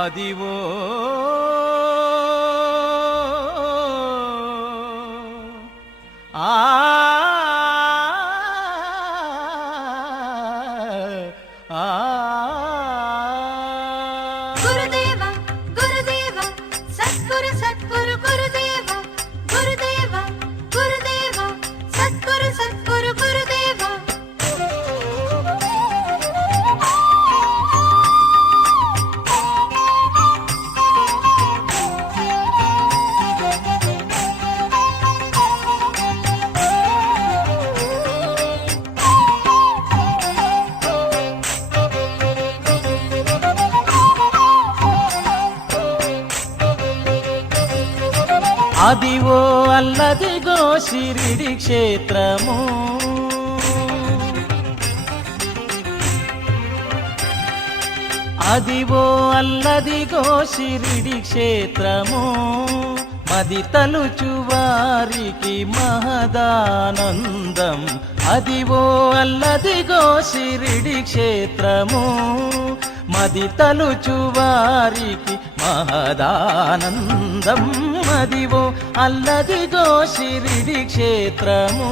అదివో అదివో అల్లదిగో షిరిడి క్షేత్రము, అదివో అల్లదిగో షిరిడి క్షేత్రము, మది తలుచు వారికి మహదానందం. అదివో అల్లదిగో షిరిడి క్షేత్రము, మది తలుచు వారికి మహదానందం. అదివో అల్లదిగో షిరిడి క్షేత్రము.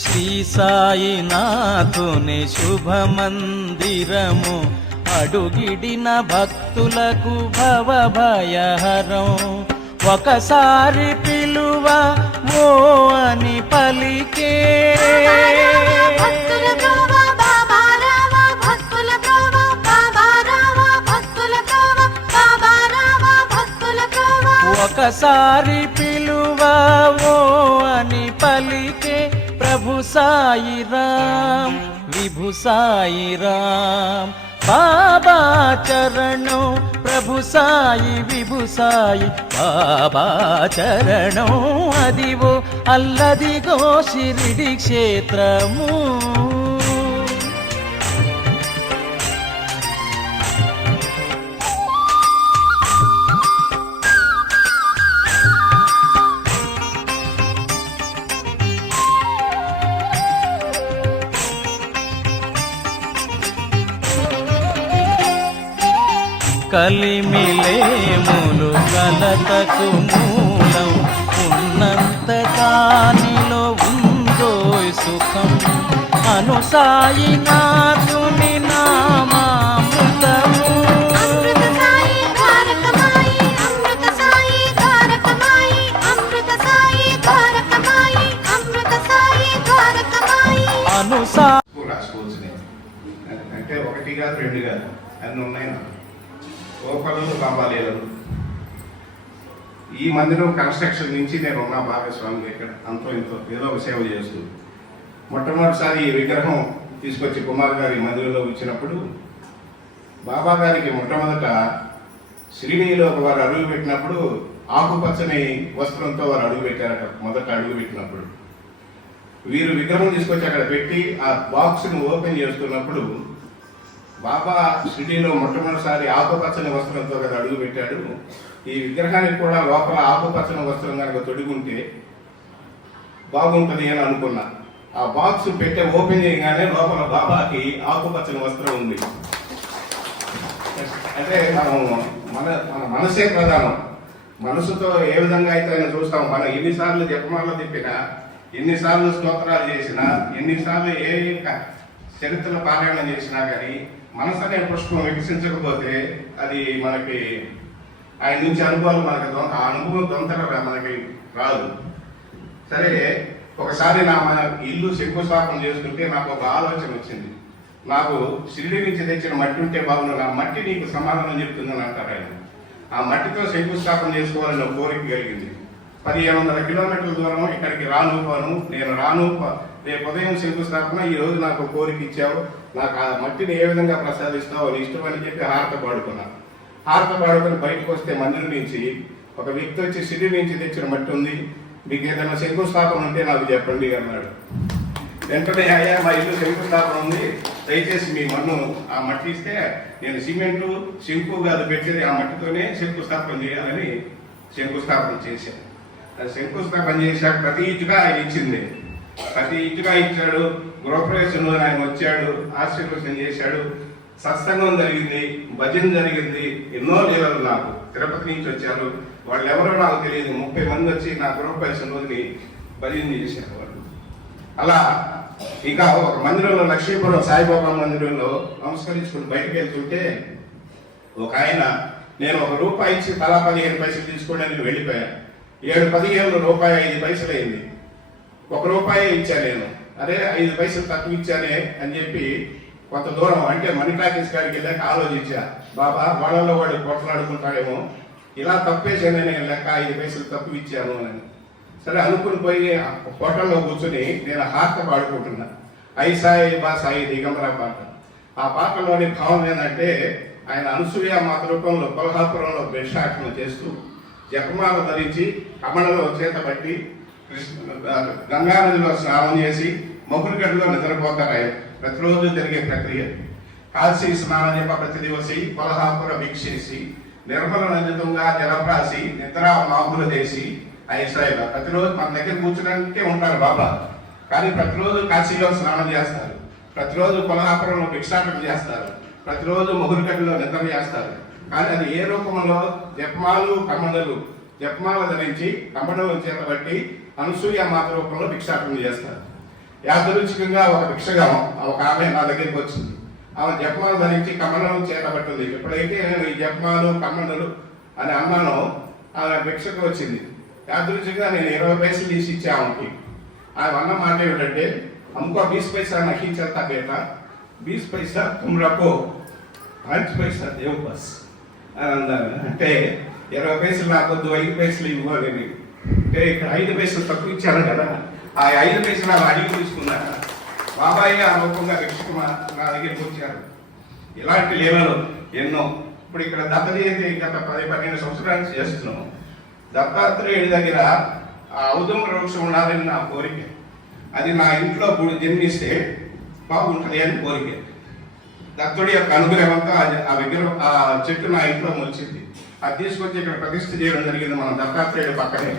శ్రీ సాయినాథుని శుభమందిరము, అడుగిడిన భక్తులకు భవభయహరం. ఒకసారి పిలువ ఓ అని పలికే, ఒకసారి పిలువ ఓ అని పలికే. ప్రభు సాయి రామ్ విభు సాయి రామ్, బాబా చరణం. ప్రభు సాయి విభు సాయి బాబా చరణం. అదివో అల్లదిగో షిరిడి క్షేత్రము. కలిమిలేములు కలతకు మూలం, ఉన్నంత కానిలో ఉందో సుఖం. అను సాయినాథుని నామామృతము, అను అంటే ఒకటి కాదు రెండు కాదు అన్ని ఉన్నాయి. గోపాలను బాబాలేరు. ఈ మందిరం కన్స్ట్రక్షన్ నుంచి నేను ఉన్నా భాగస్వామిగా ఇక్కడ అంతో ఇంతో ఏదో ఒక సేవ చేస్తూ. మొట్టమొదటిసారి ఈ విగ్రహం తీసుకొచ్చి కుమార్ గారి మందిరంలో ఇచ్చినప్పుడు బాబా గారికి మొట్టమొదట శ్రీనిలో వారు అడుగు పెట్టినప్పుడు ఆకుపచ్చని వస్త్రంతో వారు అడుగు పెట్టారట. మొదట అడుగు పెట్టినప్పుడు వీరు విగ్రహం తీసుకొచ్చి అక్కడ పెట్టి ఆ బాక్స్ను ఓపెన్ చేస్తున్నప్పుడు బాబా షిరిడీలో మొట్టమొదటిసారి ఆకుపచ్చని వస్త్రంతో కదా అడుగు పెట్టాడు. ఈ విగ్రహానికి కూడా లోపల ఆకుపచ్చని వస్త్రం కనుక తొడుగుంటే బాగుంటుంది అని అనుకున్నా. ఆ బాక్స్ పెట్టే ఓపెన్ చేయగానే లోపల బాబాకి ఆకుపచ్చని వస్త్రం ఉంది. అంటే మన మనసే ప్రధానం. మనసుతో ఏ విధంగా అయితే ఆయన చూస్తాం. మనం ఎన్నిసార్లు జపమాల తిప్పినా, ఎన్నిసార్లు స్తోత్రాలు చేసినా, ఎన్నిసార్లు ఏ చరిత్ర పారాయణం చేసినా కానీ మనసు అనే పుష్పం వికసించకపోతే అది మనకి ఆయన నుంచి అనుభవాలు మనకి ఆ అనుభవం తొందరగా మనకి రాదు. సరే, ఒకసారి నా ఇల్లు శంకుస్థాపన చేసుకుంటే నాకు ఒక ఆలోచన వచ్చింది. నాకు షిరిడి నుంచి తెచ్చిన మట్టి ఉంటే బాగుండు, ఆ మట్టి నీకు సమాధానం చెప్తుందని అంటారు ఆయన. ఆ మట్టితో శంకుస్థాపన చేసుకోవాలని ఒక కోరిక కలిగింది. 1500 కిలోమీటర్ల దూరం ఇక్కడికి రాను పోను, నేను రాను రేపు ఉదయం శంకుస్థాపన, ఈ రోజు నాకు కోరిక ఇచ్చావు, నాకు ఆ మట్టిని ఏ విధంగా ప్రసాదిస్తావు అని ఇష్టం అని చెప్పి హారత పాడుకున్నాను. హారత పాడుకుని బయటకు వస్తే మందిరం నుంచి ఒక వ్యక్తి వచ్చి సిటీ నుంచి తెచ్చిన మట్టి ఉంది, మీకు ఏదైనా శంకుస్థాపన ఉంటే నాకు చెప్పండి అన్నాడు. వెంటనే అయ్యా మా ఇల్లు శంకుస్థాపన ఉంది, దయచేసి మీ మన్ను ఆ మట్టి ఇస్తే నేను సిమెంటు శంకు కాదు పెట్టేది ఆ మట్టితోనే శంకుస్థాపన చేయాలని శంకుస్థాపన చేశాను. శంకుస్థాపన చేశాక ప్రతి ఇటుగా ఆయన ఇచ్చింది, ప్రతి ఇటుగా ఇచ్చాడు. గృహప్రవేశంలో ఆయన వచ్చాడు, ఆశీర్వచనం చేశాడు, సత్సంగం జరిగింది, భజన జరిగింది. ఎన్నో లీలలు నాకు తిరుపతి నుంచి వచ్చారు, వాళ్ళు ఎవరో నాకు తెలియదు, 30 మంది వచ్చి నా గృహప్రవేశం రోజుని భజన చేశారు వాళ్ళు. అలా ఇంకా ఒక మందిరంలో లక్ష్మీపురం సాయిబాబా మందిరంలో నమస్కరించుకుని బయటకు వెళ్తుంటే ఒక ఆయన నేను ₹1 ఇచ్చి తలా 15 పైసలు తీసుకోవడానికి వెళ్ళిపోయాను. 7-15 రూపాయి 5 పైసలు అయింది. ₹1 ఇచ్చాను నేను. అరే 5 పైసలు తక్కువ ఇచ్చానే అని చెప్పి కొంత దూరం అంటే మనీ టాకీస్ కాడికి వెళ్ళాక ఆలోచించా, బాబా వాళ్ళలో వాడు కొట్లాడుకుంటాడేమో, ఇలా తప్పేసానే నేను లెక్క 5 పైసలు తక్కువ ఇచ్చాను అని. సరే అనుకుని పోయి హోటల్లో కూర్చొని నేను హార్త పాడుకుంటున్నా, ఐసాయి బా సాయి దిగంబర పాట. ఆ పాటలోని భావం ఏంటంటే ఆయన అనసూయ మాత రూపంలో కొల్హాపురంలో భిక్షాటన చేస్తూ జపమాల ధరించి కమలలో చేతబట్టి గంగానదిలో స్నానం చేసి మొగురుగడ్డలో నిద్రపోతారు. ఆయన ప్రతిరోజు జరిగే ప్రక్రియ. కాశీ స్నానం చెప్ప ప్రతి దివసి కొల్హాపుర భిక్షేసి నిర్మల నదితంగా జలప్రాసి నిద్ర మామూలు దేశి ఐసాయిగా. ప్రతిరోజు మన దగ్గర కూర్చోడానికి ఉంటారు బాబా, కానీ ప్రతిరోజు కాశీలో స్నానం చేస్తారు, ప్రతిరోజు కొల్హాపురంలో భిక్షాటన చేస్తారు, ప్రతిరోజు మొగురుగడ్డలో నిద్ర చేస్తారు. కానీ అది ఏ రూపంలో జపమాలు కమండలు, జపమాల ధరించి కమండలు చేతబట్టి అనసూయ మాత రూపంలో భిక్షాటన చేస్తారు. యాదృచ్ఛికంగా ఒక భిక్షగా ఒక ఆమె నా దగ్గరికి వచ్చింది. ఆమె జపమాలు ధరించి కమండలం చేతబట్టింది. ఎప్పుడైతే నేను ఈ జపమాలు కమండలు అని అన్నానో ఆమె భిక్షకు వచ్చింది. యాదృచ్ఛికంగా నేను 20 పైసలు తీసి ఇచ్చా ఆమెకి. ఆమె అన్న మాట ఏమిటంటే, हमको 20 पैसा नहीं चलता बेटा, 20 पैसा तुम रखो, 5 पैसा देव बस అని అన్నారు. అంటే 20 పైసలు నాకొద్దు, 5 పైసలు ఇవ్వాలి. అంటే ఇక్కడ 5 పైసలు తక్కువ ఇచ్చాను కదా, ఆ 5 పైసలు అలా అడిగి తీసుకున్నాను. బాబాయ్ ఆ రూపంగా భిక్షకు నా దగ్గరికి వచ్చారు. ఇలాంటి లీలలు ఎన్నో. ఇప్పుడు ఇక్కడ దత్త జయంతి గత 10-12 సంవత్సరాలు చేస్తున్నాం. దత్తాత్రేయుడి దగ్గర ఆ ఔదుమ వృక్షం ఉండాలని నా కోరిక. అది నా ఇంట్లో జన్మిస్తే బాగుంటుంది అని కోరిక. దత్తుడి యొక్క అనుగ్రహంతో ఆ విగ్రహం ఆ చెట్టు నా ఇంట్లో మొలిచింది. అది తీసుకొచ్చి ఇక్కడ ప్రతిష్ఠ చేయడం జరిగింది మన దత్తాత్రేయుడు పక్కనే.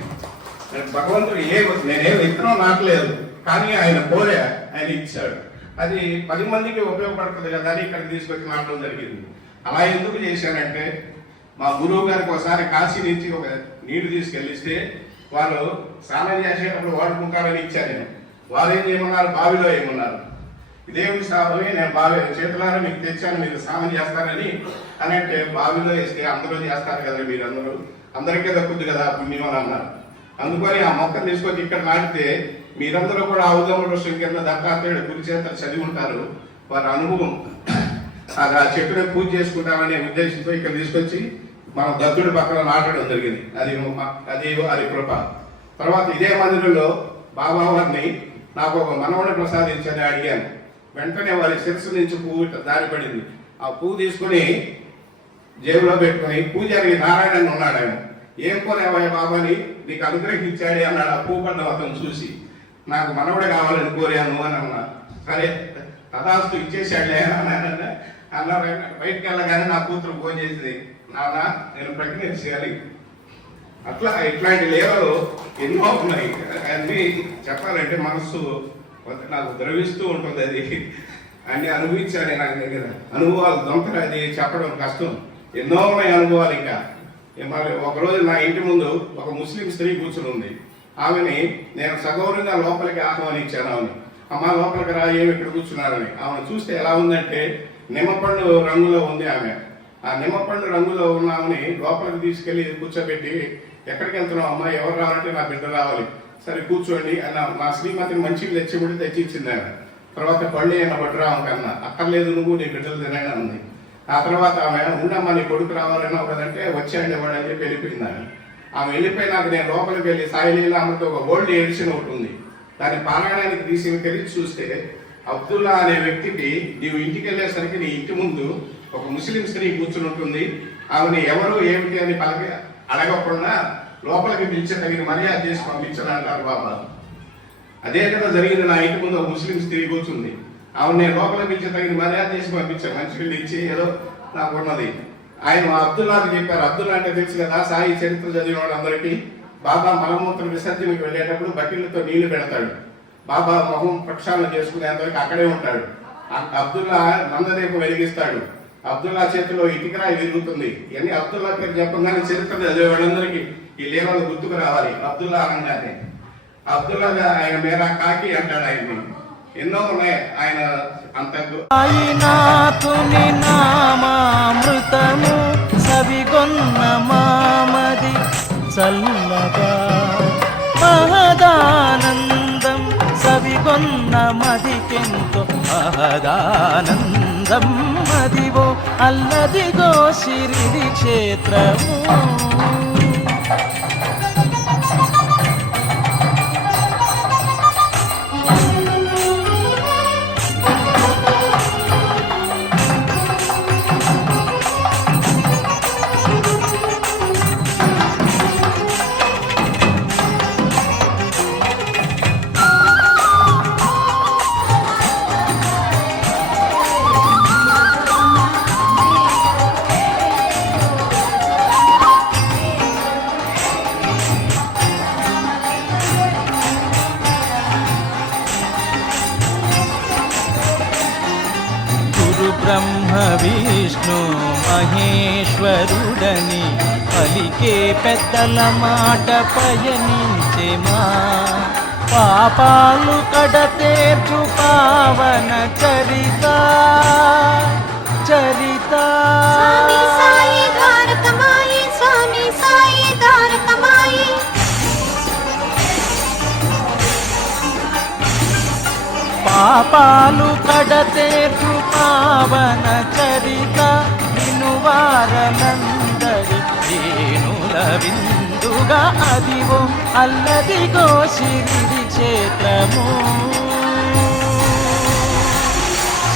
భగవంతుడు నేనేం విత్తనం నాటలేదు, కానీ ఆయన కోరే ఆయన ఇచ్చాడు. అది 10 మందికి ఉపయోగపడుతుంది కదా అని ఇక్కడ తీసుకొచ్చి నాటడం జరిగింది. అలా ఎందుకు చేశానంటే, మా గురువు గారికి ఒకసారి కాశీ నుంచి ఒక నీరు తీసుకెళ్ళిస్తే వాళ్ళు స్నానం చేసేటప్పుడు వాడుకుంటారని ఇచ్చాను నేను. వాళ్ళు ఏం చేయమన్నారు, బావిలో ఏమన్నారు. ఇదేమి స్నానమే, నేను బావి చేతులారా మీకు తెచ్చాను, మీరు స్నానం చేస్తారని అని అంటే, బావిలో వేస్తే అందరూ చేస్తారు కదా, మీరు అందరికీ దక్కుద్ది కదా పుణ్యం అని అన్నారు. అందుకని ఆ మొక్కను తీసుకొచ్చి ఇక్కడ నాటితే మీరందరూ కూడా ఔదమ వృక్షం కింద దత్తాత్రేయుడు గురి చేత చదివి ఉంటారు. వారి అనుభవం ఆ చెట్టుని పూజ చేసుకుంటామనే ఉద్దేశంతో ఇక్కడ తీసుకొచ్చి మన దత్తుడి పక్కన నాటడం జరిగింది. అది వారి కృప. తర్వాత ఇదే మందిరంలో బాబా వారిని నాకు ఒక మనవడి ప్రసాదించని అడిగాను. వెంటనే వారి శిరస్సు నుంచి పువ్వు దారిపడింది. ఆ పువ్వు తీసుకుని జేబులో పెట్టుకుని పూజారి నారాయణ ఉన్నాడు. ఆయన ఏం కోరేవయ్య బాబాని నీకు అనుగ్రహించాడే అన్నాడు. ఆ పువ్వు పడ్డం అతను చూసి, నాకు మనవడు కావాలని కోరాను అని అన్నా. సరే తదాస్తు ఇచ్చేసాడులే అన్నారు. బయటకు వెళ్ళగానే నా కూతురు ఫోన్ చేసింది, నాన్న నేను ప్రెగ్నెన్సీ అని. అట్లా ఇట్లాంటి లీలలు ఎన్నో ఉన్నాయి. అన్నీ చెప్పాలంటే మనస్సు నాకు ద్రవిస్తూ ఉంటుంది. అది అన్ని అనుభవించాలి. నాకు దగ్గర అనుభవాలు దొంగలు, అది చెప్పడం కష్టం. ఎన్నో ఉన్నాయి అనుభవాలు. ఇంకా మరి ఒకరోజు నా ఇంటి ముందు ఒక ముస్లిం స్త్రీ కూర్చుని ఉంది. ఆమెని నేను సగౌరవంగా లోపలికి ఆహ్వానించాను. ఆమెని, అమ్మ లోపలికి రా, ఏమి ఇక్కడ కూర్చున్నారని. ఆమెను చూస్తే ఎలా ఉందంటే నిమ్మపండు రంగులో ఉంది ఆమె. ఆ నిమ్మపండు రంగులో ఉన్న ఆమెని లోపలికి తీసుకెళ్లి కూర్చోబెట్టి, ఎక్కడికి వెళ్తున్నావు అమ్మ, ఎవరు రావాలంటే నా బిడ్డ రావాలి, సరే కూర్చోండి అన్న. మా శ్రీమతిని మంచిగా తెచ్చిచ్చింది ఆమె. తర్వాత పళ్ళు అయినా పట్టురా కన్నా, అక్కర్లేదు నువ్వు నీ బిడ్డలు తినని అంది. ఆ తర్వాత ఆమె ఉండమ్మా నీ కొడుకు రావాలని ఒకదంటే వచ్చాయండి వాడు అని చెప్పి వెళ్ళిపోయింది ఆమె. ఆమె వెళ్ళిపోయినాక నేను లోపలికి వెళ్ళి సాయి లీలామృత ఒక ఓల్డ్ ఎడిషన్ ఒకటి ఉంది, దాన్ని పారాయణానికి తెరిచి చూస్తే అబ్దుల్లా అనే వ్యక్తికి నీవు ఇంటికి వెళ్ళేసరికి నీ ఇంటి ముందు ఒక ముస్లిం స్త్రీ కూర్చుని ఉంటుంది. ఆమెని ఎవరు ఏమిటి అని అడగకుండా లోపలికి పిలిచి తగిన మర్యాద చేసి పంపించాలంటారు బాబా. అదే కదా జరిగింది. నా ఇంటి ముందు ఒక ముస్లిం స్త్రీ కూర్చుంది, ఆమె నేను లోపలికి పిలిచి తగిన మర్యాద చేసి పంపించాను. మంచిగా ఇచ్చి ఏదో నాకు ఉన్నది. ఆయన అబ్దుల్లాకి చెప్పారు. అబ్దుల్లా అంటే తెలుసు కదా, సాయి చరిత్ర చదివిన వాళ్ళందరికీ బాబా మలమూత్ర విసర్జనకి వెళ్ళేటప్పుడు బకెట్లతో నీళ్లు పెడతాడు. బాబా మొహం ప్రక్షాళన చేసుకునేంతవరకు అక్కడే ఉంటాడు. అబ్దుల్లా నందదీపం వెలిగిస్తాడు. అబ్దుల్లా చేతిలో ఇటుకరాయి విరుగుతుంది. ఇవన్నీ అబ్దుల్లా పేరు చెప్పగానే చరిత్ర చదివే వాళ్ళందరికీ ఈ లేవలు గుర్తుకు రావాలి. అబ్దుల్లా అనగానే అబ్దుల్లాగా ఆయన మేరా కాకి అంటాడు. ఆయన్ని ఎన్నో ఉన్నాయి. ఆయన అంత సాయినాథుని నామామృతము సవిగొన్న మామది చల్లగా మహదానందం సవిగొన్న మదికెంతో మహదానందం మదివో అల్లదిగో శిరిడి క్షేత్రము. బ్రహ్మ విష్ణు మహేశ్వరుడని పలికే పెద్దల మాట పయనించెమా. పాపాలు కడతేర్చు పావన చరిత చరిత పాపాలు కడతేర్చు పావన చరిత వినువారలందరి దీనుల విందుగా అదివో అల్లదిగో శిరిడి క్షేత్రము.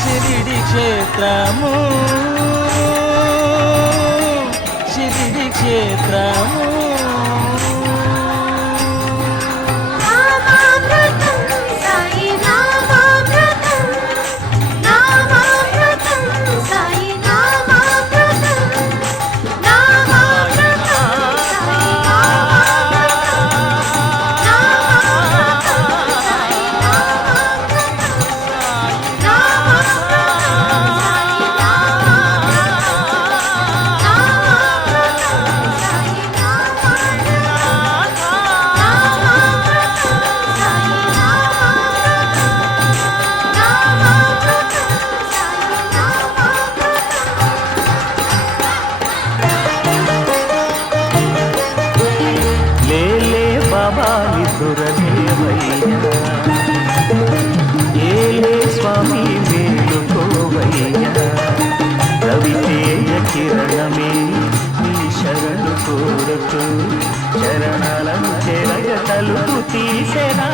శిరిడి క్షేత్రము శిరిడి క్షేత్రము. ఏలే స్వామి మేలుకోవయ్యా, రవితేజ కిరణమే నీ శరణు కోరుతూ చరణాలను చెరగ తలుపు తీసెనా.